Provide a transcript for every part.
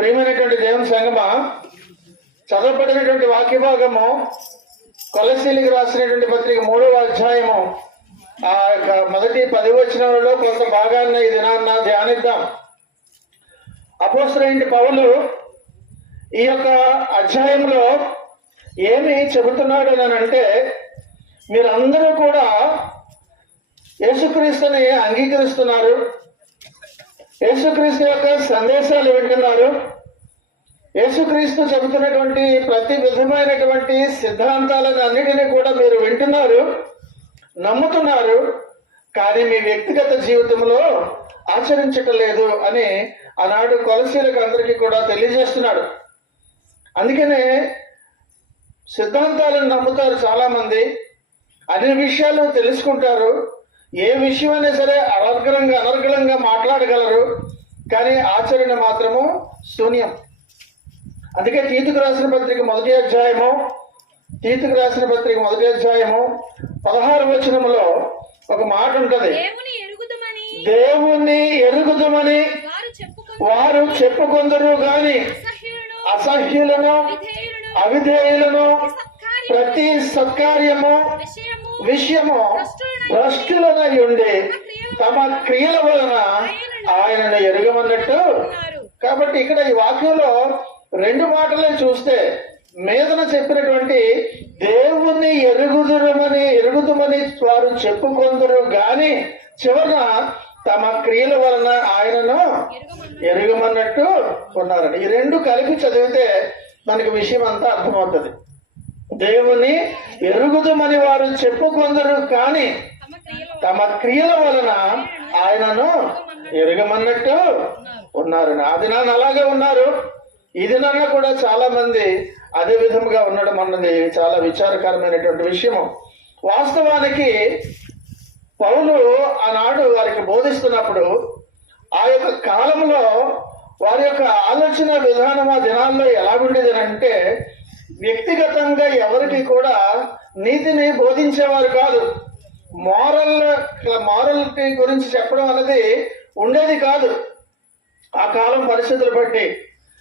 ప్రియమైనటువంటి దేవుని సంగమా, చదవబడినటువంటి వాక్య భాగము కొలస్సీలకు రాసినటువంటి పత్రిక 3వ అధ్యాయము ఆ యొక్క మొదటి 10 వచనాలలో కొంత భాగాన్ని ఈ దినాన్న ధ్యానిద్దాం. అపోస్తలుడైన పౌలు ఈ యొక్క అధ్యాయంలో ఏమి చెబుతున్నాడు అని అంటే, మీరందరూ కూడా యేసుక్రీస్తుని అంగీకరిస్తున్నారు, యేసుక్రీస్తు యొక్క సందేశాలు వింటున్నారు, యేసుక్రీస్తు చెబుతున్నటువంటి ప్రతి విధమైనటువంటి సిద్ధాంతాలను అన్నిటినీ కూడా మీరు వింటున్నారు, నమ్ముతున్నారు, కానీ మీ వ్యక్తిగత జీవితంలో ఆచరించటం లేదు అని ఆనాడు కొలస్సీలకు అందరికీ కూడా తెలియజేస్తున్నాడు. అందుకనే సిద్ధాంతాలను నమ్ముతారు చాలామంది, అన్ని విషయాలు తెలుసుకుంటారు, ఏ విషయమైనా సరే అనర్గళంగా మాట్లాడగలరు, కానీ ఆచరణ మాత్రము శూన్యం. అందుకే తీతుకు రాసిన పత్రిక మొదటి అధ్యాయము 16వ వచనములో ఒక మాట ఉంటది, దేవుణ్ణి ఎరుగుదమని వారు చెప్పుకొందరు గాని అసహ్యులను అవిధేయులను ప్రతి సత్కార్యము విషయము భ్రష్టులనై ఉండి తమ క్రియల వలన ఆయనను ఎరుగమన్నట్టు. కాబట్టి ఇక్కడ ఈ వాక్యంలో 2 మాటలే చూస్తే, మీదన చెప్పినటువంటి దేవుణ్ణి ఎరుగుదమని వారు చెప్పుకొందరు గాని చివరన తమ క్రియల వలన ఆయనను ఎరుగమన్నట్టు ఉన్నారని. ఈ 2 కలిపి చదివితే మనకి విషయం అంతా అర్థమవుతుంది. దేవుని ఎరుగుదమని వారు చెప్పుకొందరు కానీ తమ క్రియల వలన ఆయనను ఎరుగమన్నట్టు ఉన్నారని. ఆ దినాన్ని అలాగే ఉన్నారు, ఈ దినాన్న కూడా చాలా మంది అదే విధముగా ఉండడం అన్నది చాలా విచారకరమైనటువంటి విషయము. వాస్తవానికి పౌలు ఆనాడు వారికి బోధిస్తున్నప్పుడు ఆ యొక్క కాలంలో వారి యొక్క ఆలోచన విధానం ఆ దినాల్లో ఎలాగుండేది అంటే, వ్యక్తిగతంగా ఎవరికి కూడా నీతిని బోధించేవారు కాదు, మారల్టీ గురించి చెప్పడం అనేది ఉండేది కాదు. ఆ కాలం పరిస్థితులు బట్టి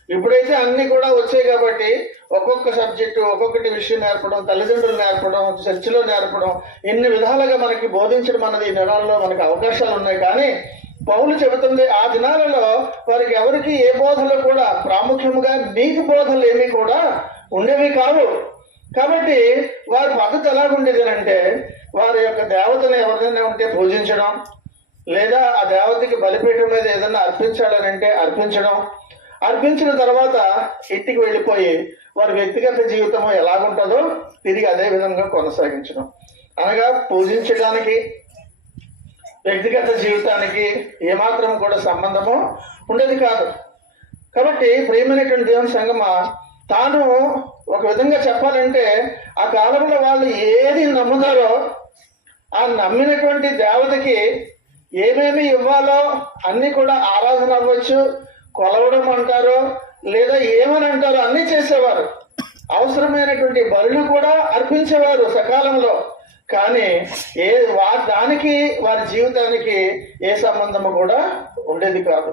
ఇప్పుడైతే అన్ని కూడా వచ్చాయి కాబట్టి ఒక్కొక్క సబ్జెక్టు ఒక్కొక్కటి విషయం నేర్పడం, తల్లిదండ్రులు నేర్పడం, చర్చిలో నేర్పడం, ఇన్ని విధాలుగా మనకి బోధించడం అన్నది ఈ దినాల్లో మనకి అవకాశాలు ఉన్నాయి. కానీ పౌలు చెబుతుంది, ఆ దినాలలో వారికి ఎవరికి ఏ బోధలు కూడా ప్రాముఖ్యముగా నీతి బోధలు ఏమీ కూడా ఉండేవి కావు. కాబట్టి వారి పద్ధతి ఎలాగుండేది అంటే, వారి యొక్క దేవతను ఎవరిదైనా ఉంటే పూజించడం, లేదా ఆ దేవతకి బలిపీఠం మీద ఏదైనా అర్పించాలనంటే అర్పించిన తర్వాత ఇంటికి వెళ్ళిపోయి వారి వ్యక్తిగత జీవితం ఎలాగుంటుందో తిరిగి అదే విధంగా కొనసాగించడం. అనగా పూజించడానికి వ్యక్తిగత జీవితానికి ఏమాత్రం కూడా సంబంధము ఉండేది కాదు. కాబట్టి ప్రియమైనటువంటి దేవుని సంగమా, తాను ఒక విధంగా చెప్పాలంటే ఆ కాలంలో వాళ్ళు ఏది నమ్ముతారో ఆ నమ్మినటువంటి దేవతకి ఏమేమి ఇవ్వాలో అన్ని కూడా ఆరాధన అవ్వచ్చు, కొలవడం అంటారు, లేదా ఏమని అంటారో అన్ని చేసేవారు. అవసరమైనటువంటి బలులు కూడా అర్పించేవారు సకాలంలో. కానీ దానికి వారి జీవితానికి ఏ సంబంధము కూడా ఉండేది కాదు.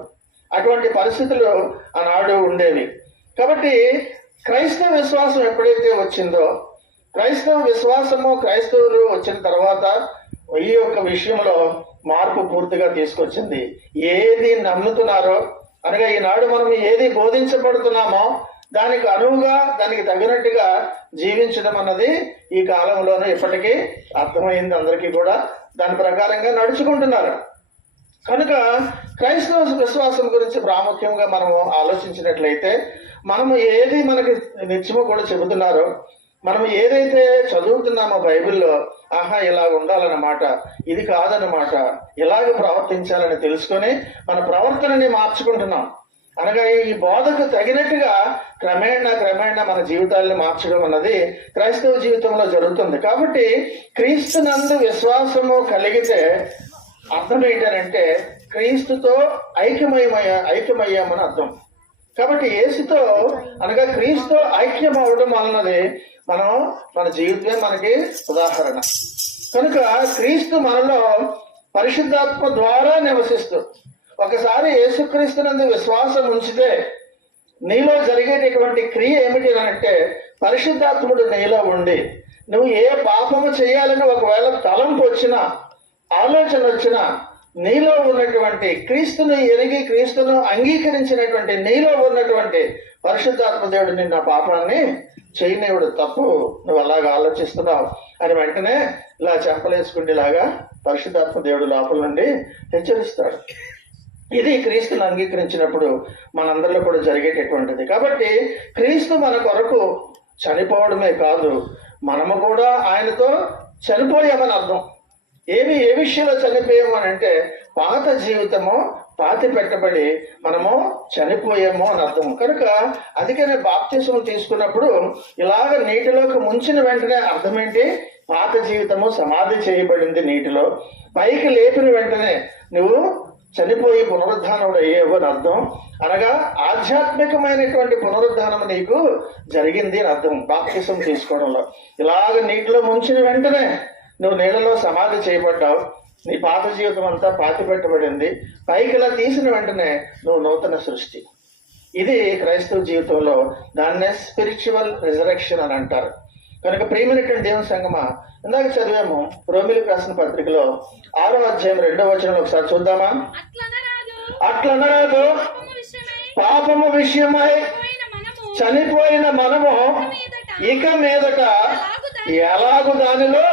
అటువంటి పరిస్థితులు ఆనాడు ఉండేవి. కాబట్టి క్రైస్తవ విశ్వాసం ఎప్పుడైతే వచ్చిందో, క్రైస్తవులు వచ్చిన తర్వాత ఈ యొక్క విషయంలో మార్పు పూర్తిగా తీసుకొచ్చింది. ఏది నమ్ముతున్నారో, అనగా ఈనాడు మనం ఏది బోధించబడుతున్నామో దానికి అనువుగా, దానికి తగినట్టుగా జీవించడం అన్నది ఈ కాలంలోనే ఇప్పటికీ అర్థమైంది. అందరికీ కూడా దాని ప్రకారంగా నడుచుకుంటున్నారు. కనుక క్రైస్తవ విశ్వాసం గురించి ప్రాముఖ్యంగా మనము ఆలోచించినట్లయితే, మనము ఏది మనకి నిత్యము కూడా చెబుతున్నారో, మనం ఏదైతే చదువుతున్నామో బైబిల్లో, ఇలాగ ఉండాలన్నమాట, ఇది కాదన్నమాట, ఇలాగ ప్రవర్తించాలని తెలుసుకొని మన ప్రవర్తనని మార్చుకుంటున్నాం. అనగా ఈ బోధకు తగినట్టుగా క్రమేణా మన జీవితాలను మార్చడం అన్నది క్రైస్తవ జీవితంలో జరుగుతుంది. కాబట్టి క్రీస్తునందు విశ్వాసము కలిగితే అర్థం ఏంటంటే, క్రీస్తుతో ఐక్యమయ్యామని అర్థం. కాబట్టి యేసుతో అనగా క్రీస్తుతో ఐక్యం అవడం అన్నది మన జీవితమే మనకి ఉదాహరణ. కనుక క్రీస్తు మనలో పరిశుద్ధాత్మ ద్వారా నివసిస్తూ, ఒకసారి యేసుక్రీస్తునందు విశ్వాసం ఉంచితే నీలో జరిగేటటువంటి క్రియ ఏమిటి అంటే పరిశుద్ధాత్ముడు నీలో ఉండి నువ్వు ఏ పాపము చేయాలని ఒకవేళ తలంపు వచ్చినా ఆలోచన వచ్చినా నీలో ఉన్నటువంటి క్రీస్తును ఎరిగి క్రీస్తును అంగీకరించినటువంటి నీలో ఉన్నటువంటి పరిశుద్ధాత్మ దేవుడు నిన్న పాపాన్ని చేయనివుడు, తప్పు నువ్వు అలాగా ఆలోచిస్తున్నావు అని వెంటనే ఇలా చెంపలేసుకుంటేలాగా పరిశుద్ధాత్మ దేవుడు లోపల నుండి హెచ్చరిస్తాడు. ఇది క్రీస్తును అంగీకరించినప్పుడు మనందరిలో కూడా జరిగేటటువంటిది. కాబట్టి క్రీస్తు మన కొరకు చనిపోవడమే కాదు, మనము కూడా ఆయనతో చనిపోయామని అర్థం. ఏ విషయంలో చనిపోయాము అని అంటే పాత జీవితము పాతి పెట్టబడి మనము చనిపోయాము అని అర్థం. కనుక అందుకనే బాప్తిస్మం తీసుకున్నప్పుడు ఇలాగ నీటిలోకి ముంచిన వెంటనే అర్థం ఏంటి? పాత జీవితము సమాధి చేయబడింది నీటిలో, పైకి లేపిన వెంటనే నువ్వు చనిపోయి పునరుద్ధానముడు అయ్యేవు అని అర్థం. అనగా ఆధ్యాత్మికమైనటువంటి పునరుద్ధానం నీకు జరిగింది అని అర్థం బాప్తిస్మం తీసుకోవడంలో. ఇలాగ నీటిలో ముంచిన వెంటనే నువ్వు నీళ్ళలో సమాధి చేయబడ్డావు, నీ పాత జీవితం అంతా పాతి పెట్టబడింది, పైకి ఇలా తీసిన వెంటనే నువ్వు నూతన సృష్టి. ఇది క్రైస్తవ జీవితంలో దాన్నే స్పిరిచువల్ రిజరెక్షన్ అని అంటారు. కనుక ప్రియమైనటువంటి దేవుని సంగమా, ఇందాక చదివాము రోమిలికి రాసిన పత్రికలో 6వ అధ్యాయం 2వ వచనంలో ఒకసారి చూద్దామా? అట్లనరాదు, పాపము విషయమై చనిపోయిన మనము ఇక మీదట ఎలాగూ దానిలో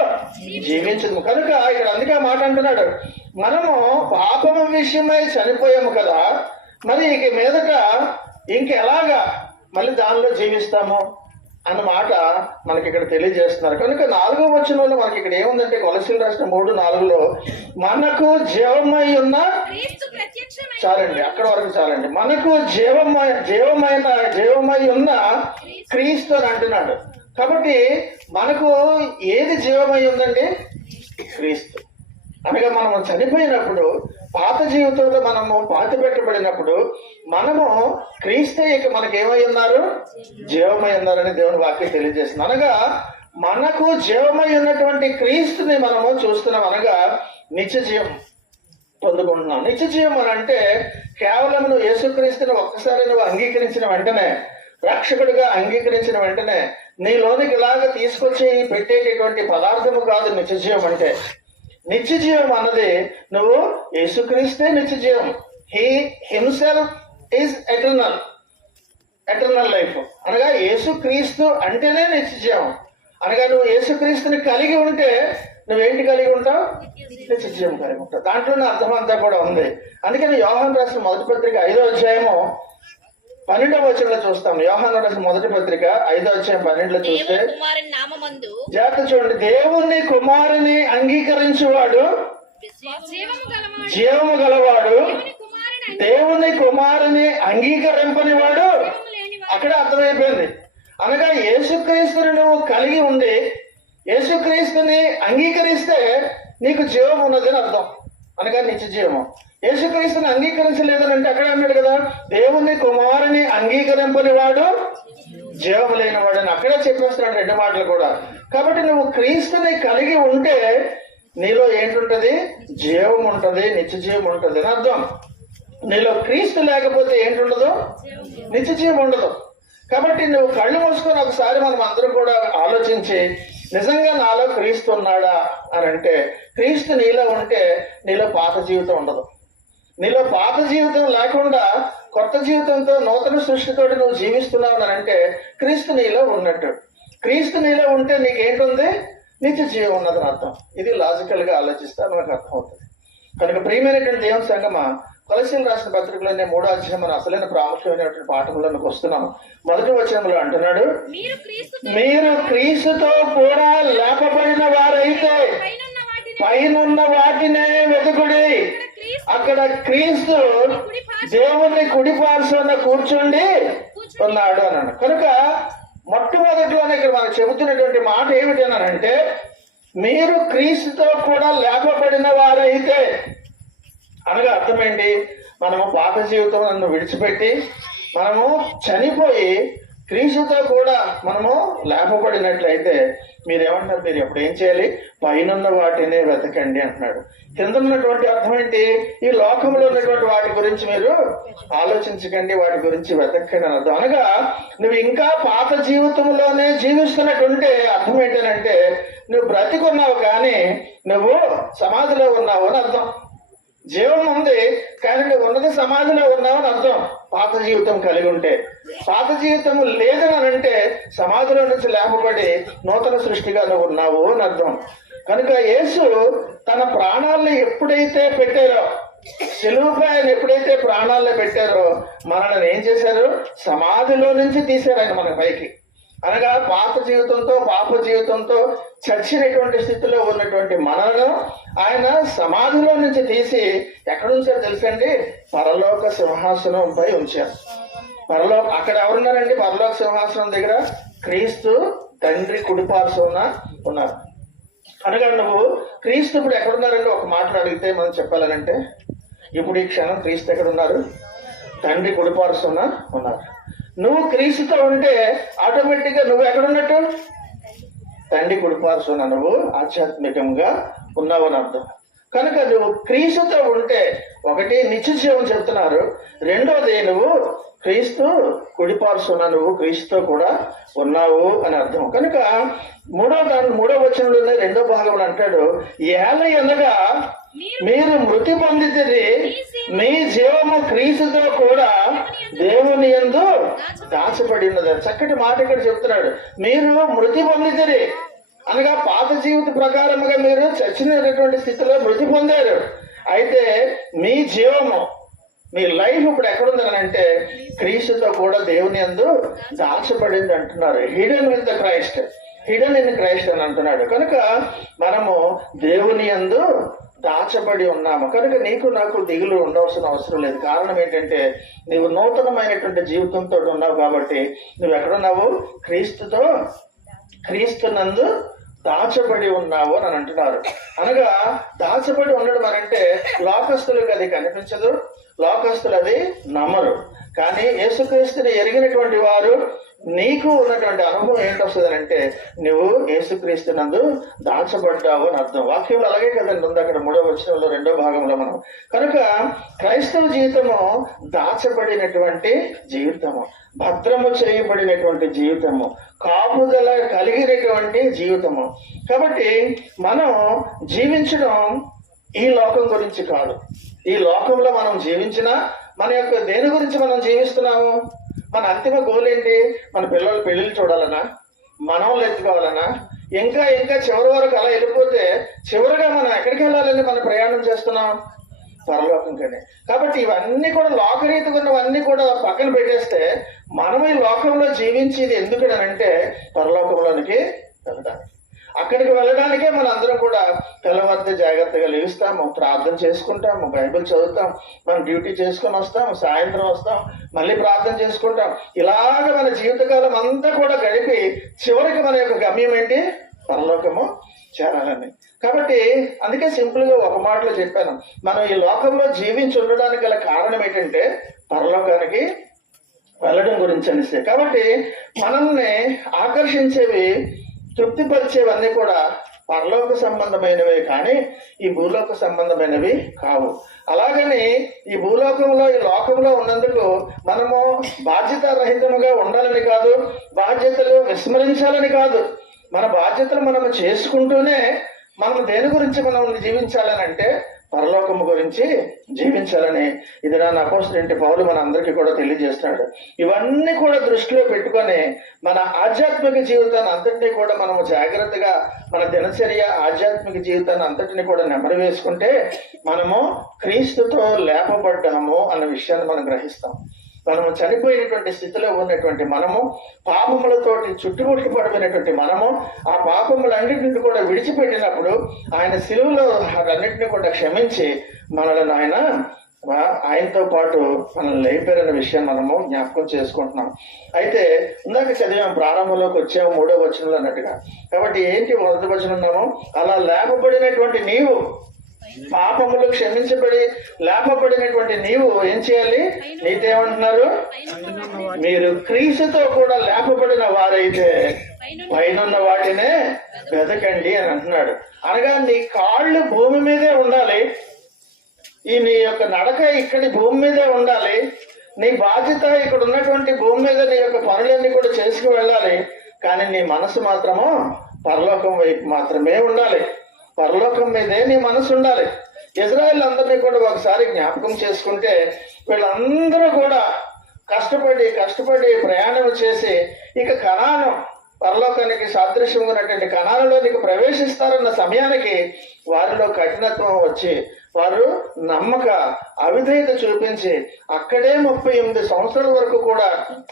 జీవించదు. కనుక ఇక్కడ అందుకే మాట అంటున్నాడు, మనము పాపము విషయమై చనిపోయాము కదా, మరి ఇక మీదట ఇంకెలాగా మళ్ళీ దానిలో జీవిస్తాము అన్నమాట మనకి ఇక్కడ తెలియజేస్తున్నారు. కనుక 4వ వచనంలో మనకి ఇక్కడ ఏముందంటే కొలసీలు రాసిన 3:4 మనకు జీవమై ఉన్న, చాలండి అక్కడ వరకు చాలండి, మనకు జీవమై ఉన్న క్రీస్తు అని అంటున్నాడు. కాబట్టి మనకు ఏది జీవమై ఉందండి? క్రీస్తు. అనగా మనం చనిపోయినప్పుడు పాత జీవితంలో మనము పాతి పెట్టబడినప్పుడు మనము క్రీస్తే ఇక మనకు ఏమై ఉన్నారు? జీవమై ఉన్నారని దేవుని వాక్యం తెలియజేస్తుంది. అనగా మనకు జీవమై ఉన్నటువంటి క్రీస్తుని మనము చూస్తున్నాం. అనగా నిత్య జీవం పొందుకుంటున్నాం. నిత్య జీవం అని అంటే కేవలం నువ్వు యేసుక్రీస్తుని ఒక్కసారి నువ్వు అంగీకరించిన వెంటనే, రక్షకుడిగా అంగీకరించిన వెంటనే నీలోనికి ఇలాగ తీసుకొచ్చి పెట్టేటటువంటి పదార్థము కాదు నిత్య జీవం అంటే. నిత్య జీవం అన్నది నువ్వు యేసుక్రీస్తే నిత్య జీవం. He himself is eternal life. అనగా యేసుక్రీస్తు అంటేనే నిత్య జీవం. అనగా నువ్వు యేసుక్రీస్తుని కలిగి ఉంటే నువ్వేంటి కలిగి ఉంటావు? నిత్య జీవం కలిగి ఉంటావు. దాంట్లోనే అర్థం అంతా కూడా ఉంది. అందుకని యోహాను రాసిన మొదటి పత్రిక 5వ అధ్యాయము 12వ వచనంలో చూస్తాం. యోహాను రాసిన మొదటి పత్రిక 5వ అధ్యాయం 12లో చూస్తే జాగ్రత్త చూడండి, దేవుని కుమారుని అంగీకరించువాడు జీవము గలవాడు, దేవుని కుమారుని అంగీకరింపని వాడు. అక్కడే అర్థమైపోయింది. అనగా యేసుక్రీస్తుని నువ్వు కలిగి ఉండి యేసుక్రీస్తుని అంగీకరిస్తే నీకు జీవం ఉన్నదని అర్థం. అనగా నిత్య జీవము. యేసుక్రీస్తుని అంగీకరించలేదని అంటే అక్కడ అన్నాడు కదా, దేవుని కుమారుని అంగీకరింపని వాడు జీవం లేనివాడు అని అక్కడే చెప్పేస్తున్నాడు 2 మాటలు కూడా. కాబట్టి నువ్వు క్రీస్తుని కలిగి ఉంటే నీలో ఏంటుంటది? జీవం ఉంటది, నిత్య జీవం ఉంటది అని అర్థం. నీలో క్రీస్తు లేకపోతే ఏంటుండదు? నిత్య జీవం ఉండదు. కాబట్టి నువ్వు కళ్ళు మూసుకొని ఒకసారి మనం అందరం కూడా ఆలోచించి, నిజంగా నాలో క్రీస్తు ఉన్నాడా అని అంటే, క్రీస్తు నీలో ఉంటే నీలో పాత జీవితం ఉండదు. నీలో పాత జీవితం లేకుండా కొత్త జీవితంతో నూతన సృష్టితో నువ్వు జీవిస్తున్నావు అని అంటే క్రీస్తు నీలో ఉన్నట్టు. క్రీస్తు నీలో ఉంటే నీకేంటుంది? నిత్య జీవం ఉన్నదని అర్థం. ఇది లాజికల్ గా ఆలోచిస్తే మనకు అర్థం అవుతుంది. కనుక ప్రియమైనటువంటి దేవుని సంగమా, కొలసీలు రాసిన పత్రికలోనే 3వ అధ్యాయం మన అసలైన ప్రాముఖ్యమైనటువంటి పాఠములకు వస్తున్నాము. మొదటి వచనంలో అంటున్నాడు, మీరు క్రీస్తుతో కూడా లేపబడిన వారైతే పైనున్న వాటినే వెతుకుడి, అక్కడ క్రీస్తు దేవుని కుడి పార్శ్వన కూర్చుండి ఉన్నాడు అన్నాడు. కనుక మొట్టమొదటిలోనే ఇక్కడ మనకు చెబుతున్నటువంటి మాట ఏమిటనంటే, మీరు క్రీస్తుతో కూడా లేపబడిన వారైతే, అనగా అర్థమేంటి? మనము పాత జీవితం విడిచిపెట్టి మనము చనిపోయి క్రీస్తుతో కూడా మనము లేపబడినట్లయితే మీరేమంటున్నారు? మీరు ఎప్పుడు ఏం చేయాలి? పైనున్న వాటినే వెతకండి అంటున్నాడు. కింద ఉన్నటువంటి అర్థం ఏంటి? ఈ లోకంలో ఉన్నటువంటి వాటి గురించి మీరు ఆలోచించకండి, వాటి గురించి వెతకండి అని అర్థం. అనగా నువ్వు ఇంకా పాత జీవితంలోనే జీవిస్తున్నట్టుంటే అర్థం ఏంటంటే నువ్వు బ్రతికున్నావు కానీ నువ్వు సమాధిలో ఉన్నావు అని అర్థం. జీవం ఉంది కానీ నువ్వు ఉన్నది సమాధిలో ఉన్నావు అని అర్థం. పాత జీవితం కలిగి ఉంటే. పాత జీవితం లేదని అంటే సమాధిలో నుంచి లేపబడి నూతన సృష్టిగా నువ్వు ఉన్నావు అని అర్థం. కనుక యేసు తన ప్రాణాలను ఎప్పుడైతే పెట్టారో, సిలువపై ఆయన ఎప్పుడైతే ప్రాణాలను పెట్టారో మనల్ని ఏం చేశారు? సమాధిలో నుంచి తీశారు ఆయన మన పైకి. అనగా పాత జీవితంతో పాప జీవితంతో చచ్చినటువంటి స్థితిలో ఉన్నటువంటి మనలను ఆయన సమాధిలో నుంచి తీసి ఎక్కడ ఉంచారు తెలుసండి? పరలోక సింహాసనంపై ఉంచారు. అక్కడ ఎవరున్నారండి? పరలోక సింహాసనం దగ్గర క్రీస్తు తండ్రి కుడిపార్శ్వన ఉన్నారు. అనగా నువ్వు క్రీస్తు ఇప్పుడు ఎక్కడున్నారండి? ఒక మాటలు అడిగితే మనం చెప్పాలనంటే ఇప్పుడు ఈ క్షణం క్రీస్తు ఎక్కడున్నారు? తండ్రి కుడిపార్శ్వన ఉన్నారు. నువ్వు క్రీస్తుతో ఉంటే ఆటోమేటిక్ గా నువ్వు ఎక్కడున్నట్టు? తండ్రి కుడిపార్శ్వన నువ్వు ఆధ్యాత్మికంగా ఉన్నావు అని అర్థం. కనుక నువ్వు క్రీస్తుతో ఉంటే ఒకటి నిత్యజీవం చెప్తున్నారు, రెండోది నువ్వు క్రీస్తు కుడిపార్శ్వన నువ్వు క్రీస్తుతో కూడా ఉన్నావు అని అర్థం. కనుక మూడో వచనంలోనే రెండో భాగంలో అంటాడు, ఏలయనగా మీరు మృతి పొందితిరి, మీ జీవము క్రీస్తుతో కూడా దేవుని యందు దాచబడి ఉన్నది. చక్కటి మాట ఇక్కడ చెప్తున్నాడు. మీరు మృతి పొందితిరి అనగా పాత జీవిత ప్రకారముగా మీరు చచ్చినటువంటి స్థితిలో మృతి పొందారు. అయితే మీ జీవము, మీ లైఫ్ ఇప్పుడు ఎక్కడుందని అంటే క్రీస్తుతో కూడా దేవుని యందు దాచబడింది అంటున్నారు. Hidden with the Christ, hidden in Christ అని అంటున్నాడు. కనుక మనము దేవుని యందు దాచబడి ఉన్నాము. కనుక నీకు నాకు దిగులు ఉండవలసిన అవసరం లేదు. కారణం ఏంటంటే నీవు నూతనమైనటువంటి జీవితంతో ఉన్నావు కాబట్టి నువ్వు ఎక్కడున్నావు? క్రీస్తునందు దాచబడి ఉన్నావు అని అంటున్నారు. అనగా దాచబడి ఉండడం అని అంటే లోకస్తులకు అది కనిపించదు, లోకస్తులు అది నమ్మరు. కానీ యేసుక్రీస్తుని ఎరిగినటువంటి వారు నీకు ఉన్నటువంటి అనుభవం ఏంటొస్తుంది అంటే నువ్వు యేసుక్రీస్తునందు దాచబడ్డావు అని అర్థం. వాక్యంలో అలాగే కదండి ఉంది అక్కడ 3వ వచనంలో 2వ భాగంలో మనం. కనుక క్రైస్తవ జీవితము దాచబడినటువంటి జీవితము, భద్రము చేయబడినటువంటి జీవితము, కాపుదల కలిగినటువంటి జీవితము. కాబట్టి మనం జీవించడం ఈ లోకం గురించి కాదు. ఈ లోకంలో మనం జీవించినా మన యొక్క దేని గురించి మనం జీవిస్తున్నాము? మన అంతిమ గోల్ ఏంటి? మన పిల్లలు పెళ్లిళ్ళు చూడాలనా, మనవలు ఎత్తుకోవాలనా, ఇంకా చివరి వరకు అలా వెళ్ళిపోతే చివరిగా మనం ఎక్కడికి వెళ్ళాలని మనం ప్రయాణం చేస్తున్నాం? పరలోకం కనే. కాబట్టి ఇవన్నీ కూడా లోకరీతిగా ఉన్నవన్నీ కూడా పక్కన పెట్టేస్తే మనం ఈ లోకంలో జీవించేది ఎందుకనంటే పరలోకంలోనికి వెళ్ళడానికి. అక్కడికి వెళ్ళడానికే మన అందరం కూడా తెల్లవారితే జాగ్రత్తగా లేస్తాము, ప్రార్థన చేసుకుంటాము, బైబిల్ చదువుతాం, మనం డ్యూటీ చేసుకొని వస్తాం, సాయంత్రం వస్తాం, మళ్ళీ ప్రార్థన చేసుకుంటాం. ఇలాగ మన జీవితకాలం అంతా కూడా గడిపి చివరికి మన యొక్క గమ్యం ఏంటి? పరలోకము చేరాలని. కాబట్టి అందుకే సింపుల్ గా ఒక మాటలో చెప్పాను, మనం ఈ లోకంలో జీవించి ఉండడానికి గల కారణం ఏంటంటే పరలోకానికి వెళ్ళడం గురించి అనేసి. కాబట్టి మనల్ని ఆకర్షించేవి, తృప్తిపరిచేవన్నీ కూడా పరలోక సంబంధమైనవే కానీ ఈ భూలోక సంబంధమైనవి కావు. అలాగని ఈ భూలోకంలో ఈ లోకంలో ఉన్నందుకు మనము బాధ్యత రహితముగా ఉండాలని కాదు, బాధ్యతలు విస్మరించాలని కాదు. మన బాధ్యతలు మనము చేసుకుంటూనే మనం దేని గురించి మనం జీవించాలని అంటే పరలోకము గురించి జీవించాలని ఇది నా అపోస్తలుడైన పౌలు మన అందరికీ కూడా తెలియజేస్తున్నాడు. ఇవన్నీ కూడా దృష్టిలో పెట్టుకొని మన ఆధ్యాత్మిక జీవితాన్ని అంతటినీ కూడా మనము జాగ్రత్తగా మన దినచర్య ఆధ్యాత్మిక జీవితాన్ని అంతటిని కూడా నెమరు వేసుకుంటే మనము క్రీస్తుతో లేపబడ్డాము అన్న విషయాన్ని మనం గ్రహిస్తాం. మనము చనిపోయినటువంటి స్థితిలో ఉన్నటువంటి మనము, పాపములతోటి చుట్టుముట్టు పడిపోయినటువంటి మనము, ఆ పాపములన్నింటినీ కూడా విడిచిపెట్టినప్పుడు ఆయన సిలువలో అన్నింటినీ కూడా క్షమించి మనల్ని ఆయనతో పాటు మనల్ని లేపారన్న విషయాన్ని మనము జ్ఞాపకం చేసుకుంటున్నాం. అయితే ఇందాక చదివాం, ప్రారంభంలోకి వచ్చాము 3వ వచనంలో అన్నట్టుగా. కాబట్టి ఏంటి 1వ వచనం ఉన్నాము? అలా లేపబడినటువంటి నీవు, పాపములు క్షమించబడి లేపబడినటువంటి నీవు ఏం చేయాలి? నీతో ఏమంటున్నారు? మీరు క్రీస్తుతో కూడా లేపబడిన వారైతే పైనున్న వాటినే వెతకండి అని అంటున్నాడు. అనగా నీ కాళ్ళు భూమి మీదే ఉండాలి, ఈ నీ యొక్క నడక ఇక్కడి భూమి మీదే ఉండాలి, నీ బాధ్యత ఇక్కడ ఉన్నటువంటి భూమి మీద నీ యొక్క పనులన్నీ కూడా చేసుకు వెళ్ళాలి. కానీ నీ మనసు మాత్రము పరలోకం వైపు మాత్రమే ఉండాలి, పరలోకం మీదే నీ మనసు ఉండాలి. ఇజ్రాయెల్ అందరినీ కూడా ఒకసారి జ్ఞాపకం చేసుకుంటే వీళ్ళందరూ కూడా కష్టపడి ప్రయాణం చేసి ఇక కనాను, పరలోకానికి సాదృశ్యంగా ఉన్నటువంటి కనానులోనికి ప్రవేశిస్తారన్న సమయానికి వారిలో కఠినత్వం వచ్చి వారు నమ్మక అవిధేయత చూపించి అక్కడే 38 సంవత్సరాల వరకు కూడా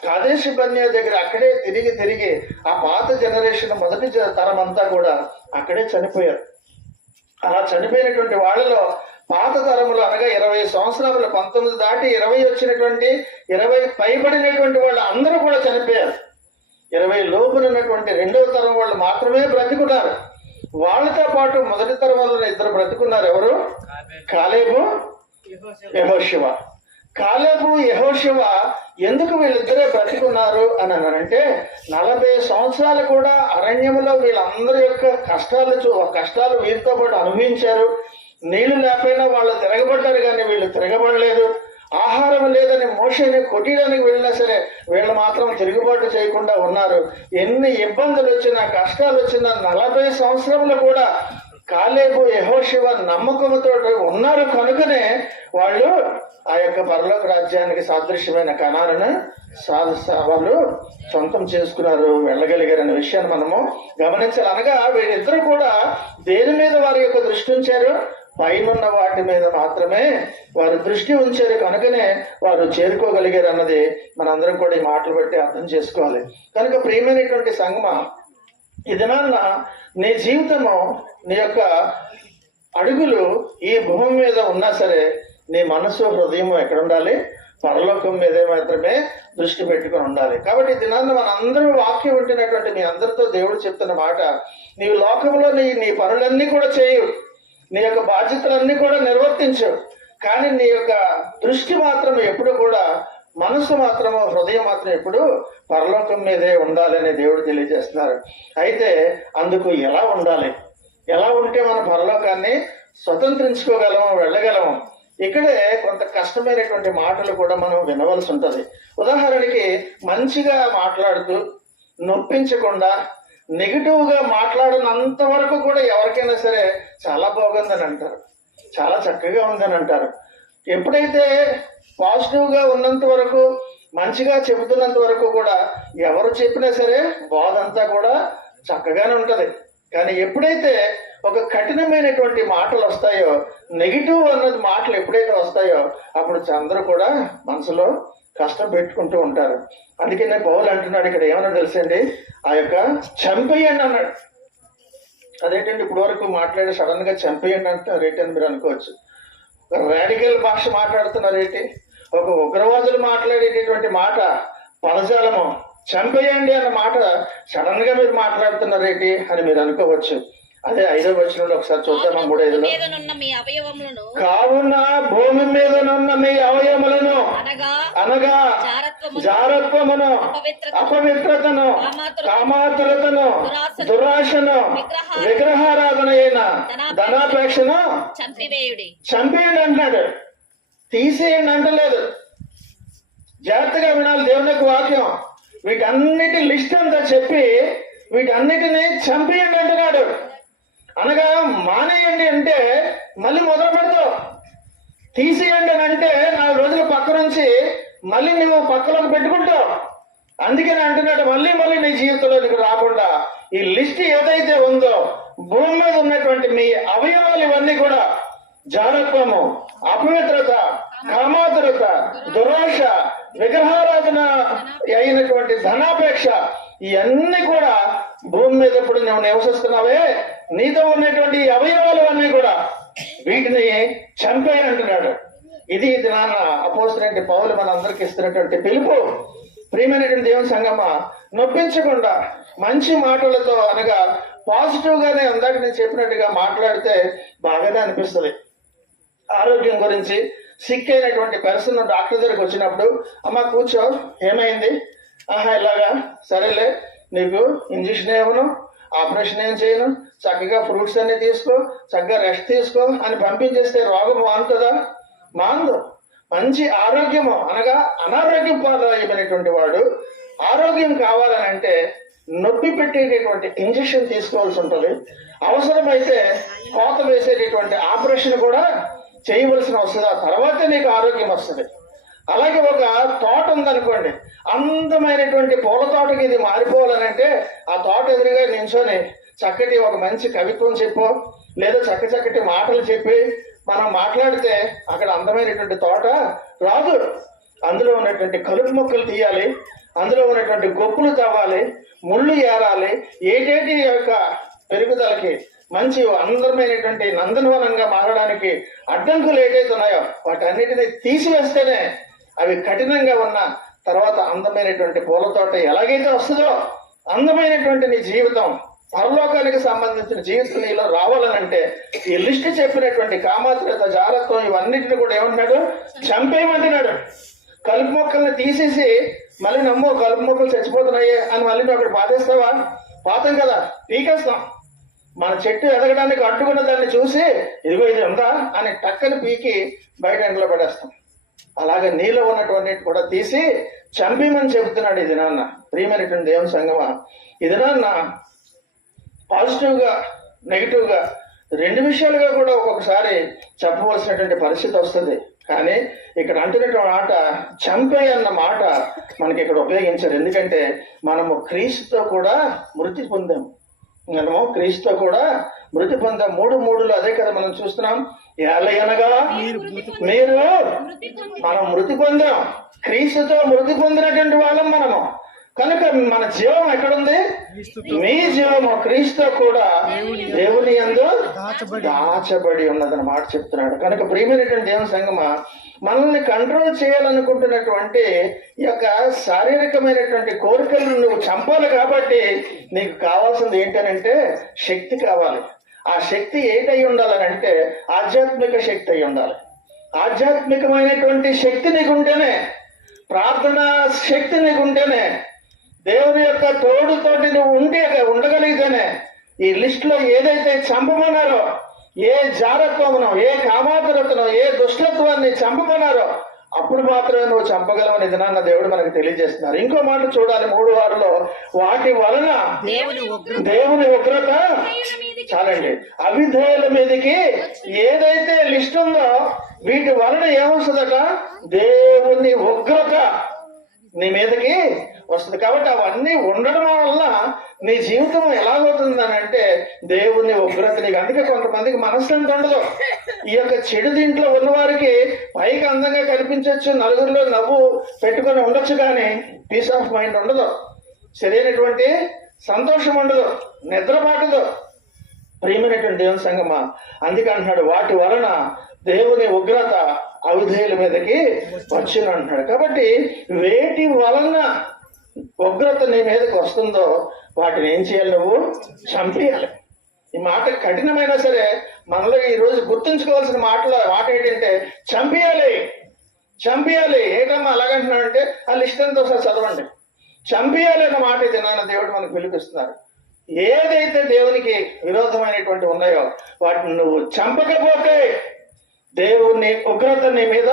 కాదేశ్ బర్నేయ దగ్గర అక్కడే తిరిగి ఆ పాత జనరేషన్ మొదటి తరం అంతా కూడా అక్కడే చనిపోయారు. అలా చనిపోయినటువంటి వాళ్ళలో పాత తరములు అనగా 20 సంవత్సరాలు 19 దాటి 20 వచ్చినటువంటి 20 పైబడినటువంటి వాళ్ళు అందరూ కూడా చనిపోయారు. 20 లోపునున్నటువంటి రెండవ తరం వాళ్ళు మాత్రమే బ్రతికున్నారు. వాళ్ళతో పాటు మొదటి తరం వాళ్ళు 2 బ్రతికున్నారు. ఎవరు? కాలేబు, యెహోషువ. కాలేబు, యెహోషువ ఎందుకు వీళ్ళిద్దరే బ్రతికున్నారు అని అన్నారంటే 40 సంవత్సరాలు కూడా అరణ్యంలో వీళ్ళందరి యొక్క కష్టాలు వీరితో పాటు అనుభవించారు. నీళ్లు లేకపోయినా వాళ్ళు తిరగబడ్డారు, కానీ వీళ్ళు తిరగబడలేదు. ఆహారం లేదని మోషేని కొట్టడానికి వెళ్ళినా సరే వీళ్ళు మాత్రం తిరుగుబాటు చేయకుండా ఉన్నారు. ఎన్ని ఇబ్బందులు వచ్చినా కష్టాలు వచ్చినా 40 సంవత్సరంలో కూడా కాలేబు, యెహోషువ నమ్మకంతో ఉన్నారు కనుకనే వాళ్ళు ఆ యొక్క పరలోక రాజ్యానికి సాదృశ్యమైన కణాలను వాళ్ళు సొంతం చేసుకున్నారు, వెళ్ళగలిగారనే విషయాన్ని మనము గమనించాలి. అనగా వీళ్ళిద్దరూ కూడా దేని మీద వారి యొక్క దృష్టి ఉంచారు? పైనున్న వాటి మీద మాత్రమే వారు దృష్టి ఉంచారు కనుకనే వారు చేరుకోగలిగారు అన్నది మనందరం కూడా ఈ మాటలు బట్టి అర్థం చేసుకోవాలి. కనుక ప్రియమైనటువంటి సంగమా, ఈ దినాన్న నీ జీవితము, నీ యొక్క అడుగులు ఈ భూమి మీద ఉన్నా సరే నీ మనసు హృదయం ఎక్కడ ఉండాలి? పరలోకం మీదే మాత్రమే దృష్టి పెట్టుకుని ఉండాలి. కాబట్టి దినాన్న మనందరూ వాక్యం వింటున్నటువంటి మీ అందరితో దేవుడు చెప్తున్న మాట, నీవు లోకంలో నీ పనులన్నీ కూడా చేయు, నీ యొక్క బాధ్యతలన్నీ కూడా నిర్వర్తించు, కానీ నీ యొక్క దృష్టి మాత్రం ఎప్పుడు కూడా, మనసు మాత్రము, హృదయం మాత్రం ఎప్పుడు పరలోకం మీదే ఉండాలని దేవుడు తెలియజేస్తున్నారు. అయితే అందుకు ఎలా ఉండాలి? ఎలా ఉంటే మనం పరలోకాన్ని స్వతంత్రించుకోగలము, వెళ్ళగలము? ఇక్కడే కొంత కష్టమైనటువంటి మాటలు కూడా మనం వినవలసి ఉంటుంది. ఉదాహరణకి మంచిగా మాట్లాడుతూ నొప్పించకుండా నెగిటివ్ గా మాట్లాడినంత వరకు కూడా ఎవరికైనా సరే చాలా బాగుందని అంటారు, చాలా చక్కగా ఉందని అంటారు. ఎప్పుడైతే పాజిటివ్ గా ఉన్నంత వరకు, మంచిగా చెబుతున్నంత వరకు కూడా ఎవరు చెప్పినా సరే బాధంతా కూడా చక్కగానే ఉంటది. కానీ ఎప్పుడైతే ఒక కఠినమైనటువంటి మాటలు వస్తాయో, నెగిటివ్ అన్నది మాటలు ఎప్పుడైతే వస్తాయో అప్పుడు అందరూ కూడా మనసులో కష్టం పెట్టుకుంటూ ఉంటారు. అందుకే నేను పౌలు అంటున్నాడు ఇక్కడ ఏమన్నా తెలుసండి, ఆ యొక్క చంపేయండి అన్నాడు. అదేంటండి ఇప్పుడు వరకు మాట్లాడి సడన్ గా చంపేయండి అంటారేంటి అని మీరు అనుకోవచ్చు. రాడికల్ భాష మాట్లాడుతున్నారేంటి, ఒక ఉగ్రవాదులు మాట్లాడేటటువంటి మాట పదజాలము, చంపేయండి అన్న మాట సడన్ గా మీరు మాట్లాడుతున్నారేంటి అని మీరు అనుకోవచ్చు. అదే 5వ వచనంలో ఒకసారి చూద్దామా, 3:5. కావున భూమి మీదనున్న మీ అవయవములను అనగా జారత్వమును, అపవిత్రతను, కామాతురతను, దురాశను, విగ్రహారాధన అయిన ధనాపేక్షను చంపేయండి అంటున్నాడు. తీసేయండి అంటలేదు. జాగ్రత్తగా వినాలి దేవుని యొక్క వాక్యం. వీటన్నిటి లిస్ట్ అంతా చెప్పి వీటన్నిటిని చంపేయండి అంటున్నాడు. అనగా మానేయండి అంటే మళ్ళీ మొదలు పెడతావు, తీసేయండి అని అంటే 4 రోజుల పక్క నుంచి మళ్ళీ నువ్వు పక్కలోకి పెట్టుకుంటావు. అందుకని అంటున్నాడు మళ్ళీ నీ జీవితంలోకి రాకుండా ఈ లిస్ట్ ఏదైతే ఉందో భూమి మీద ఉన్నటువంటి మీ అవయవాలు ఇవన్నీ కూడా జారత్వము, అపవిత్రత, కామాతురత, దురాశ, విగ్రహారాధన అయినటువంటి ధనాపేక్ష, ఇవన్నీ కూడా భూమి మీద ఎప్పుడు నువ్వు నివసిస్తున్నావే నీతో ఉన్నటువంటి అవయవాలు అన్నీ కూడా వీటిని చంపేయి అంటున్నాడు. ఇది దినాన అపోస్తలుడైన పౌలు మన అందరికి ఇస్తున్నటువంటి పిలుపు. ప్రియమైనటువంటి దేవుని సంగమా, నొప్పించకుండా మంచి మాటలతో, అనగా పాజిటివ్ గానే ఇందాక నేను చెప్పినట్టుగా మాట్లాడితే బాగానే అనిపిస్తుంది. ఆరోగ్యం గురించి, సిక్ అయినటువంటి పర్సన్ డాక్టర్ దగ్గరికి వచ్చినప్పుడు, అమ్మ కూర్చో, ఏమైంది? ఇలాగా, సరేలే, నీకు ఇంజక్షన్ ఏమను, ఆపరేషన్ ఏం చేయను, చక్కగా ఫ్రూట్స్ అన్ని తీసుకో, చక్కగా రెస్ట్ తీసుకో అని పంపించేస్తే రోగం మానుతుందా? మానదు. మంచి ఆరోగ్యము అనగా అనారోగ్యం పాలైనటువంటి వాడు ఆరోగ్యం కావాలని అంటే నొప్పి పెట్టేటటువంటి ఇంజక్షన్ తీసుకోవాల్సి ఉంటుంది. అవసరమైతే కోత వేసేటటువంటి ఆపరేషన్ కూడా చేయవలసిన వస్తుంది. ఆ తర్వాతే నీకు ఆరోగ్యం వస్తుంది. అలాగే ఒక తోట ఉందనుకోండి, అందమైనటువంటి పూల తోటకి ఇది మారిపోవాలనంటే ఆ తోట ఎదురుగా నించొని చక్కటి ఒక మంచి కవిత్వం చెప్పో లేదా చక్కటి మాటలు చెప్పి మనం మాట్లాడితే అక్కడ అందమైనటువంటి తోట రాదు. అందులో ఉన్నటువంటి కలుపు మొక్కలు తీయాలి, అందులో ఉన్నటువంటి గొప్పులు తవ్వాలి, ముళ్ళు ఏరాలి, ఏటేటి యొక్క పెరుగుదలకి మంచి అందమైనటువంటి నందనవనంగా మారడానికి అడ్డంకులు ఏదైతే ఉన్నాయో వాటన్నిటిని తీసివేస్తేనే అవి కఠినంగా ఉన్న తర్వాత అందమైనటువంటి పూల తోట ఎలాగైతే వస్తుందో అందమైనటువంటి నీ జీవితం, పరలోకానికి సంబంధించిన జీవితం నీలో రావాలనంటే ఈ లిస్ట్ చెప్పినటువంటి కామాతురత, జారత్వం ఇవన్నిటిని కూడా ఏమంటున్నాడు? చంపేయమంటున్నాడు. కలుపు మొక్కల్ని తీసేసి మళ్ళీ నమ్మో కలుపు మొక్కలు చచ్చిపోతున్నాయే అని మళ్ళీ నువ్వు అక్కడ పాతేస్తావా? పాతం కదా, పీకేస్తాం. మన చెట్టు ఎదగడానికి అడ్డుకున్న దాన్ని చూసి ఇదిగో ఇది ఉందా అని టక్కని పీకి బయట ఎండలో పడేస్తాం. అలాగే నీలో ఉన్నటువంటి కూడా తీసి చంపేమని చెబుతున్నాడు ఇది నాన్న. ప్రియమైనటువంటి దేవుని సంగమా, ఇది నాన్న పాజిటివ్గా నెగిటివ్గా రెండు విషయాలుగా కూడా ఒక్కొక్కసారి చెప్పవలసినటువంటి పరిస్థితి వస్తుంది. కానీ ఇక్కడ అంటున్నటువంటి మాట చంపే అన్న మాట మనకి ఇక్కడ ఉపయోగించారు. ఎందుకంటే మనము క్రీస్తుతో కూడా మృతి పొందాము. మనము క్రీస్తుతో కూడా మృతి పొందాం. 3:3 అదే కదా మనం చూస్తున్నాం. ఏలయనగా మీరు మనం మృతి పొందాం. క్రీస్తుతో మృతి పొందినటువంటి వాళ్ళం మనము. కనుక మన జీవం ఎక్కడుంది? మీ జీవము క్రీస్తు కూడా దేవుని యందు దాచబడి ఉన్నదని మాట చెప్తున్నాడు. కనుక ప్రియమైనటువంటి దేవుని సంగమా, మనల్ని కంట్రోల్ చేయాలనుకుంటున్నటువంటి ఈ యొక్క శారీరకమైనటువంటి కోరికలను నువ్వు చంపాలి. కాబట్టి నీకు కావాల్సింది ఏంటనంటే శక్తి కావాలి. ఆ శక్తి ఏంటై ఉండాలనంటే ఆధ్యాత్మిక శక్తి అయి ఉండాలి. ఆధ్యాత్మికమైనటువంటి శక్తి నీకుంటేనే, ప్రార్థనా శక్తి నీకుంటేనే, దేవుని యొక్క తోడుతోటి నువ్వు ఉండగలిగితేనే ఈ లిస్ట్ లో ఏదైతే చంపమన్నారో, ఏ జారత్వమునో, ఏ కామాతురతనో, ఏ దుష్టత్వాన్ని చంపమన్నారో అప్పుడు మాత్రమే నువ్వు చంపగలవని దినాన్న దేవుడు మనకు తెలియజేస్తున్నారు. ఇంకో మాట చూడాలి 3:6 వాటి వలన దేవుని ఉగ్రత, చాలండి, అవిధేయుల మీదకి ఏదైతే లిస్ట్ ఉందో వీటి వలన ఏమొస్తుందట? దేవుని ఉగ్రత నీ మీదకి వస్తుంది. కాబట్టి అవన్నీ ఉండడం వల్ల నీ జీవితం ఎలాగవుతుందని అంటే దేవుని ఉగ్రత నీకు. అందుకే కొంతమందికి మనశ్శాంతి ఉండదు. ఈ యొక్క చెడు దీంట్లో ఉన్నవారికి పైకి అందంగా కనిపించవచ్చు, నలుగురిలో నవ్వు పెట్టుకొని ఉండొచ్చు, కానీ పీస్ ఆఫ్ మైండ్ ఉండదు, సరైనటువంటి సంతోషం ఉండదు, నిద్ర పాటదు. ప్రియమైనటువంటి దేవుని సంగమా, అందుకే అంటున్నాడు వాటి వలన దేవుని ఉగ్రత అవిధేయుల మీదకి వచ్చిన అంటున్నాడు. కాబట్టి వేటి వలన ఉగ్రత నీ మీదకి వస్తుందో వాటిని ఏం చేయాలి? నువ్వు చంపేయాలి. ఈ మాట కఠినమైనా సరే మనలో ఈ రోజు గుర్తుంచుకోవాల్సిన మాట ఏంటంటే చంపేయాలి, చంపేయాలి. ఏంటమ్మా అలాగంటున్నాడు అంటే ఆ లిస్ట్ అంతా ఒకసారి చదవండి. చంపేయాలి అన్న మాట అయితే నాన్న దేవుడు మనకు పిలిపిస్తున్నారు. ఏదైతే దేవునికి విరోధమైనటువంటి ఉన్నాయో వాటిని నువ్వు చంపకపోతే దేవుని ఉగ్రత నీ మీద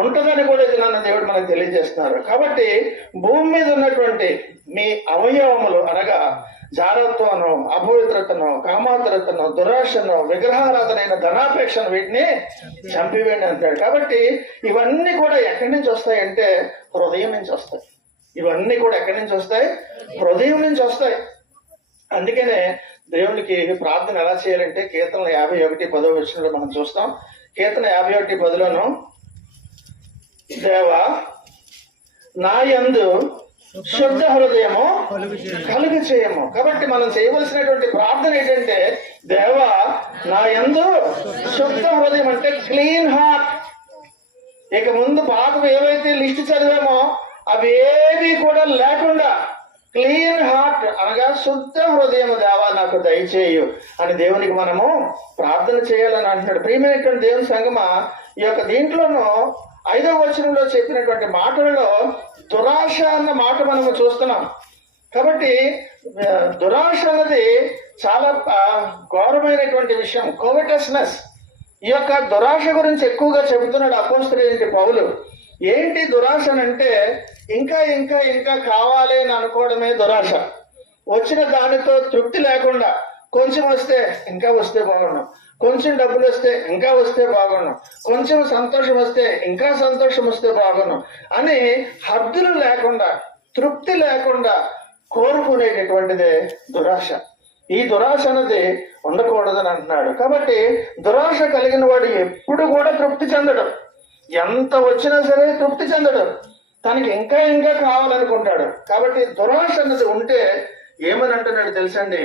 ఉంటుందని కూడా ఇది నాన్న దేవుడు మనకు తెలియజేస్తున్నారు. కాబట్టి భూమి మీద ఉన్నటువంటి మీ అవయవములు అనగా జారత్వను, అపవిత్రతను, కామాతురతను, దురాశను, విగ్రహారాధనైన ధనాపేక్షను వీటిని చంపివేయండి అంటాడు. కాబట్టి ఇవన్నీ కూడా ఎక్కడి నుంచి వస్తాయంటే హృదయం నుంచి వస్తాయి. ఇవన్నీ కూడా ఎక్కడి నుంచి వస్తాయి? హృదయం నుంచి వస్తాయి. అందుకనే దేవునికి ప్రార్థన ఎలా చేయాలంటే కీర్తన 51:10 మనం చూస్తాం. కీర్తన 51:10 దేవా నా యందు శుద్ధ హృదయము కలుగు చేయము. కాబట్టి మనం చేయవలసినటువంటి ప్రార్థన ఏంటంటే దేవా నా యందు శుద్ధ హృదయం అంటే క్లీన్ హార్ట్. ఇక ముందు పాపం ఏవైతే లిస్ట్ చదివామో అవి ఏవి కూడా లేకుండా క్లీన్ హార్ట్ అనగా శుద్ధ హృదయం దేవా నాకు దయచేయు అని దేవునికి మనము ప్రార్థన చేయాలని అంటున్నాడు. ప్రియమైనటువంటి దేవుని సంగమా, ఈ యొక్క దీంట్లోనూ 5వ వచనంలో చెప్పినటువంటి మాటలలో దురాశ అన్న మాట మనము చూస్తున్నాం. కాబట్టి దురాశ అన్నది చాలా ఘోరమైనటువంటి విషయం. కోవెటస్నెస్, ఈ యొక్క దురాశ గురించి ఎక్కువగా చెబుతున్నాడు అపోస్తలుడైన పౌలు. ఏంటి దురాశ అంటే ఇంకా ఇంకా ఇంకా కావాలి అని అనుకోవడమే దురాశ. వచ్చిన దానితో తృప్తి లేకుండా కొంచెం వస్తే ఇంకా వస్తే బాగున్నాం, కొంచెం డబ్బులు వస్తే ఇంకా వస్తే బాగున్నాం, కొంచెం సంతోషం వస్తే ఇంకా సంతోషం వస్తే బాగున్నాం అని హద్దులు లేకుండా తృప్తి లేకుండా కోరుకునేటటువంటిదే దురాశ. ఈ దురాశ అనేది ఉండకూడదని అంటున్నాడు. కాబట్టి దురాశ కలిగిన వాడు ఎప్పుడు కూడా తృప్తి చెందడం, ఎంత వచ్చినా సరే తృప్తి చెందడం, తనకి ఇంకా ఇంకా కావాలనుకుంటాడు. కాబట్టి దురాశ అన్నది ఉంటే ఏమని అంటున్నాడు తెలుసండి,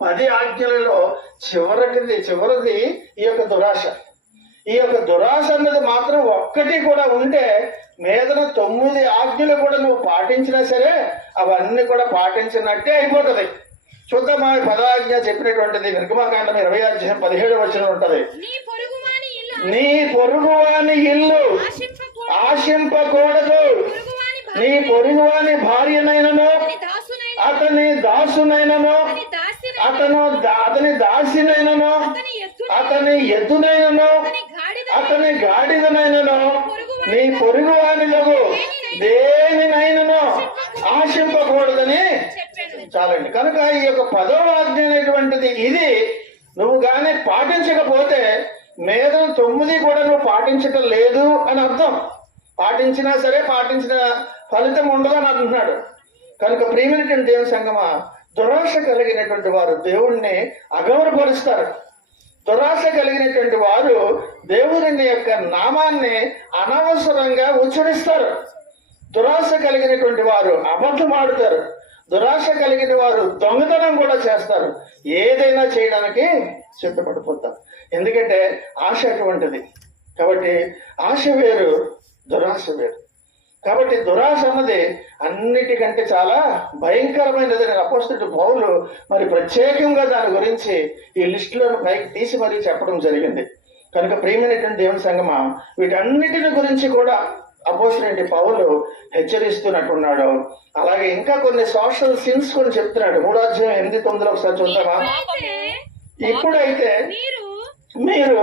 10 ఆజ్ఞలలో చివరిది ఈ యొక్క దురాశ. ఈ యొక్క దురాశ అన్నది మాత్రం ఒక్కటి కూడా ఉంటే మీదన 9 ఆజ్ఞలు కూడా నువ్వు పాటించినా సరే అవన్నీ కూడా పాటించినట్టే అయిపోతుంది. చూద్దామా 10వ ఆజ్ఞ చెప్పినటువంటిది నిర్గమకాండం 20:17 వచనం ఉంటది. నీ పొరుగువాని ఇల్లు ఆశింపకూడదు, నీ పొరుగువాని భార్యనైనను అతని దాసునైనను అతని దాసినైనను అతని ఎద్దునైనను అతని గాడిదనైనను నీ పొరుగువానిలకు దేనినైనను ఆశింపకూడదని చాలండి. కనుక ఈ యొక్క 10వ ఆజ్ఞ అనేటువంటిది ఇది నువ్వు గాని పాటించకపోతే మీద 9 కూడా నువ్వు పాటించటం లేదు అని అర్థం. పాటించినా సరే పాటించిన ఫలితం ఉండదు అని అంటున్నాడు. కనుక ప్రియమైనటువంటి దేవుని సంగమా, దురాశ కలిగినటువంటి వారు దేవుణ్ణి అగౌరవపరుస్తారు. దురాశ కలిగినటువంటి వారు దేవుని యొక్క నామాన్ని అనవసరంగా ఉచ్చరిస్తారు. దురాశ కలిగినటువంటి వారు అబద్ధం ఆడుతారు. దురాశ కలిగిన వారు దొంగతనం కూడా చేస్తారు. ఏదైనా చేయడానికి సిద్ధపడిపోతారు. ఎందుకంటే ఆశ అటువంటిది. కాబట్టి ఆశ వేరు, దురాశ వేరు. కాబట్టి దురాశ అన్నది అన్నిటికంటే చాలా భయంకరమైనది. అపోస్తలుడు పౌలు మరి ప్రత్యేకంగా దాని గురించి ఈ లిస్టులను పైకి తీసి మరీ చెప్పడం జరిగింది. కనుక ప్రియమైనటువంటి దేవుని సంగమా, వీటన్నిటిని గురించి కూడా అపోస్తలుడైన పౌలు హెచ్చరిస్తున్నట్టున్నాడు. అలాగే ఇంకా కొన్ని సోషల్ సిన్స్ కూడా చెప్తున్నాడు. 3:8-9 ఒకసారి చూద్దామా. ఇప్పుడైతే మీరు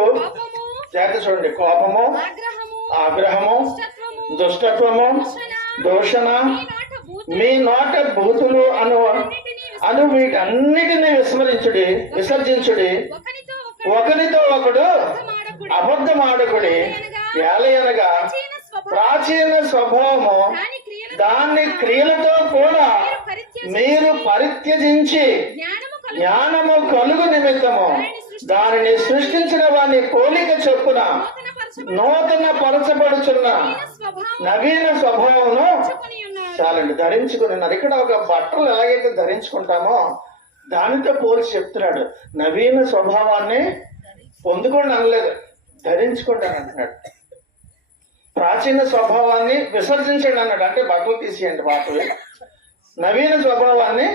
జాగ్రత్త చూడండి, కోపము, ఆగ్రహము, దుష్టత్వము, దూషణ, మీ నోట బూతులు అను వీటన్నిటిని విసర్జించుడి. ఒకరితో ఒకడు అబద్ధమాడకుడి. ఏలయనగా ప్రాచీన స్వభావము దాని క్రియలతో కూడా మీరు పరిత్యజించి జ్ఞానము కలుగు నిమిత్తము దానిని సృష్టించిన వాని పోలిక చొప్పున నూతన పరచబడుచున్న నవీన స్వభావమును చాలండి ధరించుకుని ఉన్నారు. ఇక్కడ ఒక బట్టలు ఎలాగైతే ధరించుకుంటామో దానితో పోల్చి చెప్తున్నాడు. నవీన స్వభావాన్ని పొందుకోండి అనలేదు, ధరించుకోండి అని అంటున్నాడు. ప్రాచీన స్వభావాన్ని విసర్జించండి అన్నాడు. అంటే బట్టలు తీసేయండి పాతవి, నవీన స్వభావాన్ని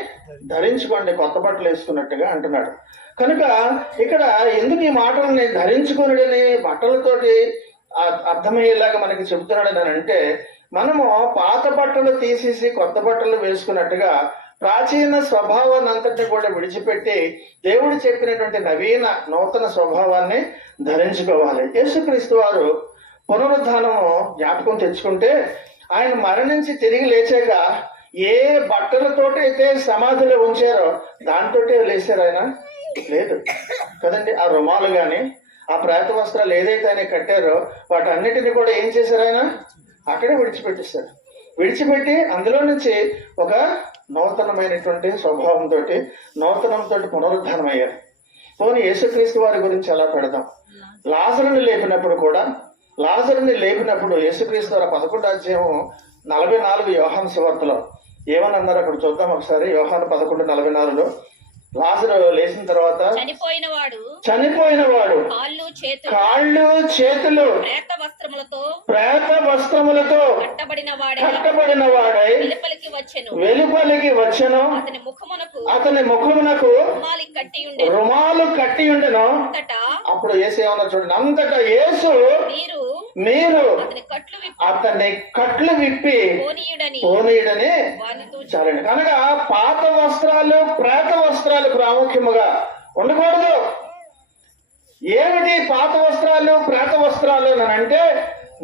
ధరించుకోండి కొత్త బట్టలు వేసుకున్నట్టుగా అంటున్నాడు. కనుక ఇక్కడ ఎందుకు ఈ మాటలని ధరించుకుని బట్టలతోటి అర్థమయ్యేలాగా మనకి చెబుతున్నాడు అని అంటే, మనము పాత బట్టలు తీసేసి కొత్త బట్టలు వేసుకున్నట్టుగా ప్రాచీన స్వభావాన్ని అంతటిని కూడా విడిచిపెట్టి దేవుడు చెప్పినటువంటి నూతన స్వభావాన్ని ధరించుకోవాలి. యేసుక్రీస్తు వారు పునరుద్ధానము జ్ఞాపకం తెచ్చుకుంటే, ఆయన మరణించి తిరిగి లేచాక ఏ బట్టలతోటి అయితే సమాధిలో ఉంచారో దాంతోటే లేచారు ఆయన? లేదు కదండి. ఆ రుమాలు కానీ ఆ ప్రేత వస్త్రాలు ఏదైతే ఆయన కట్టారో వాటన్నిటిని కూడా ఏం చేశారు? ఆయన అక్కడే విడిచిపెట్టేశారు. విడిచిపెట్టి అందులో నుంచి ఒక నూతనమైనటువంటి స్వభావంతో నూతనంతో పునరుద్ధానం అయ్యారు. పోనీ యేసుక్రీస్తు వారి గురించి ఎలా పెడదాం? లాజరుని లేపినప్పుడు యేసుక్రీస్తు వారి 11:44 యోహాను సువార్తలో ఏమన్నారు అక్కడ చూద్దాం ఒకసారి. యోహాను 11:44 లాజరు లేచిన తర్వాత చనిపోయినవాడు కాళ్ళు చేతులు ప్రేత వస్త్రములతో కట్టబడిన వాడై వెలుపలికి వచ్చెను. అతని ముఖమునకు రుమాలు కట్టి ఉండెను. అప్పుడు యేసు ఏమన్నా చూడండి, అంతటా యేసు మీరు మీరు అతని కట్లు విప్పి అతన్ని కట్లు విప్పి పోనీయుడని పోనీయుడని వానితో చాలండి. కనుక పాత వస్త్రాలు ప్రేత వస్త్రాలు ప్రాముఖ్యముగా ఉండకూడదు. ఏమిటి పాత వస్త్రాలు ప్రేత వస్త్రాలు అని అంటే,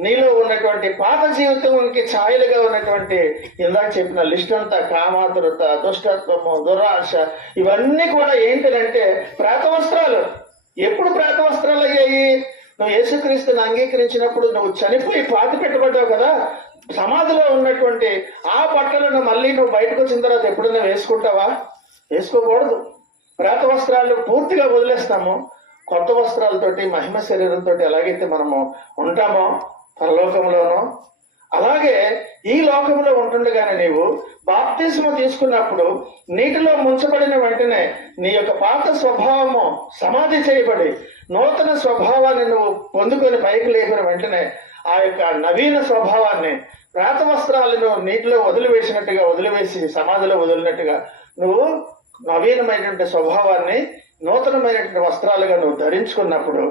నీలో ఉన్నటువంటి పాత జీవితానికి ఛాయలుగా ఉన్నటువంటి ఇందాక చెప్పిన లిస్ట్ అంతా కామాతురత, దుష్టత్వము, దురాశ, ఇవన్నీ కూడా ఏంటంటే ప్రేత వస్త్రాలు. ఎప్పుడు ప్రేత వస్త్రాలు అయ్యాయి? నువ్వు యేసుక్రీస్తుని అంగీకరించినప్పుడు నువ్వు చనిపోయి పాతి పెట్టబడ్డావు కదా, సమాధిలో ఉన్నటువంటి ఆ బట్టలను మళ్ళీ నువ్వు బయటకు వచ్చిన తర్వాత ఎప్పుడైనా వేసుకుంటావా? వేసుకోకూడదు. ప్రేత వస్త్రాలు పూర్తిగా వదిలేస్తాము. కొత్త వస్త్రాలతోటి మహిమ శరీరంతో ఎలాగైతే మనము ఉంటామో పరలోకంలోనూ, అలాగే ఈ లోకంలో ఉంటుండగానే నీవు బాప్తిస్మ తీసుకున్నప్పుడు నీటిలో ముంచబడిన వెంటనే నీ యొక్క పాత స్వభావము సమాధి చేయబడి నూతన స్వభావాన్ని నువ్వు పొందుకొని పైకి లేపిన వెంటనే ఆ యొక్క నవీన స్వభావాన్ని, ప్రేత వస్త్రాలను నీటిలో వదిలివేసి సమాధిలో వదిలినట్టుగా నువ్వు నవీనమైనటువంటి స్వభావాన్ని నూతనమైనటువంటి వస్త్రాలుగా నువ్వు ధరించుకున్నప్పుడు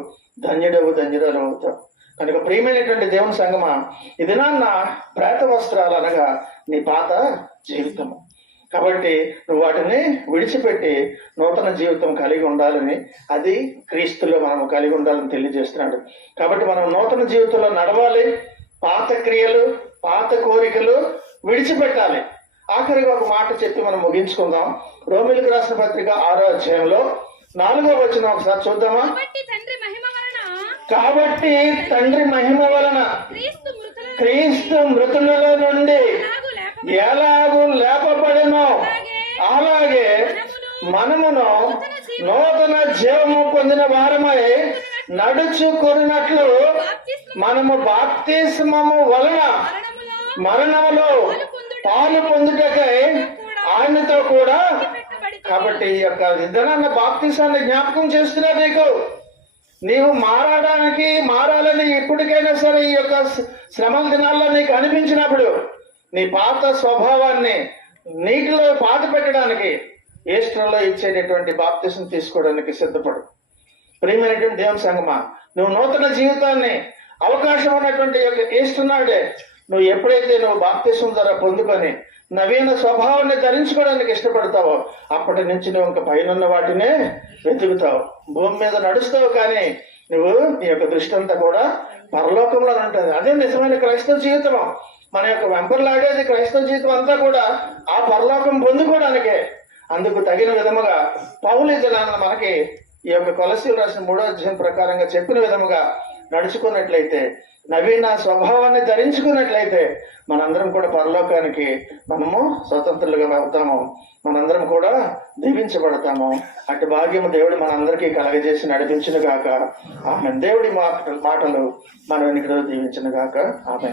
ధన్యురాలు అవుతావు. కనుక ప్రియమైనటువంటి దేవుని సంగమా, ఇది నాన్న ప్రేత వస్త్రాలు అనగా నీ పాత జీవితము. కాబట్టి నువ్వు వాటిని విడిచిపెట్టి నూతన జీవితం కలిగి ఉండాలని, అది క్రీస్తులో మనము కలిగి ఉండాలని తెలియజేస్తున్నాడు. కాబట్టి మనం నూతన జీవితంలో నడవాలి. పాత క్రియలు, పాత కోరికలు విడిచిపెట్టాలి. ఆఖరిగా ఒక మాట చెప్పి మనం ముగించుకుందాం. రోమిలకు రాసిన పత్రిక 6వ అధ్యాయంలో 4వ వచనం ఒకసారి చూద్దామా? కాబట్టి తండ్రి మహిమ వలన క్రీస్తు మృతులలో నుండి ఎలాగూ లేపబడెనో అలాగే మనమును నూతన జీవము పొందిన వారమై నడుచుకున్నట్లు మనము బాప్తిస్మము వలన మరణములో పాలు పొందుటకై ఆయనతో కూడా. కాబట్టి ఈ యొక్క ఇద్దరన్న బాప్తిసాన్ని జ్ఞాపకం చేస్తున్నా నీకు. నీవు మారాలని ఇప్పటికైనా సరే ఈ యొక్క శ్రమల దినాల్లో నీకు అనిపించినప్పుడు నీ పాత స్వభావాన్ని నీటిలో పాత పెట్టడానికి ఈస్టర్లో ఇచ్చేటటువంటి బాప్తిసం తీసుకోవడానికి సిద్ధపడు. ప్రియమైనటువంటి దేవుని సంగమా, నువ్వు నూతన జీవితాన్ని అవకాశం ఉన్నటువంటి యొక్క ఈస్టర్ నాడే నువ్వు ఎప్పుడైతే నువ్వు బాప్తిసం ద్వారా పొందుకొని నవీన స్వభావాన్ని ధరించుకోవడానికి ఇష్టపడతావో అప్పటి నుంచి నువ్వు ఇంకా పైన వాటినే వెతుకుతావు, భూమి మీద నడుస్తావు. కానీ నువ్వు నీ యొక్క దృష్టి అంతా కూడా పరలోకంలో ఉంటుంది. అదే నిజమైన క్రైస్తవ జీవితం. మన యొక్క వెంపర్లాడేది క్రైస్తవ జీవితం అంతా కూడా ఆ పరలోకం పొందుకోవడానికే. అందుకు తగిన విధముగా పౌలు జనాన్ని మనకి ఈ యొక్క కొలసీలు రాసిన 3వ అధ్యాయం ప్రకారంగా చెప్పిన విధముగా నడుచుకున్నట్లయితే, నవీన స్వభావాన్ని ధరించుకున్నట్లయితే మనందరం కూడా పరలోకానికి మనము స్వతంత్రులుగా అవుతాము. మనందరం కూడా దీవించబడతాము. అటు భాగ్యము దేవుడు మనందరికీ కలగజేసి నడిపించును గాక. ఆమె దేవుడి మాటలు మన వెనుకలో దీవించును గాక. ఆమె